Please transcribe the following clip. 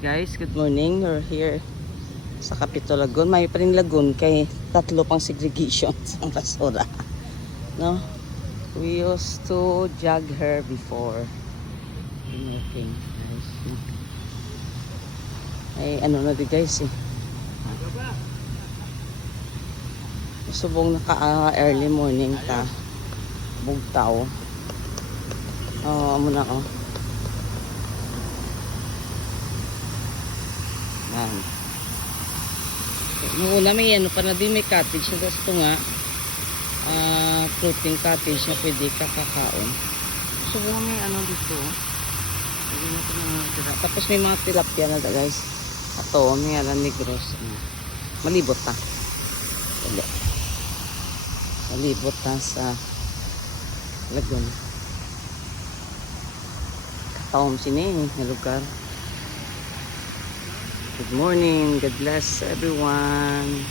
Guys, good morning. We're here sa Capitol Lagoon. May pa rin lagoon kay tatlo pang segregations ang basura. No? We used to jog her before. Okay, guys. Ay, ano na di guys eh. Subong naka-early morning ta. Bugtaw. Muna ko. Yan. Noong una may ano pa na din may cottage na gusto nga floating cottage na pwede kakakaon. So may ano dito. Tapos may mga tilapia na da guys. Ato may alam negros. Malibot ta. Malibot ta sa lagoon. Kataom sini na lugar. Good morning. God bless everyone.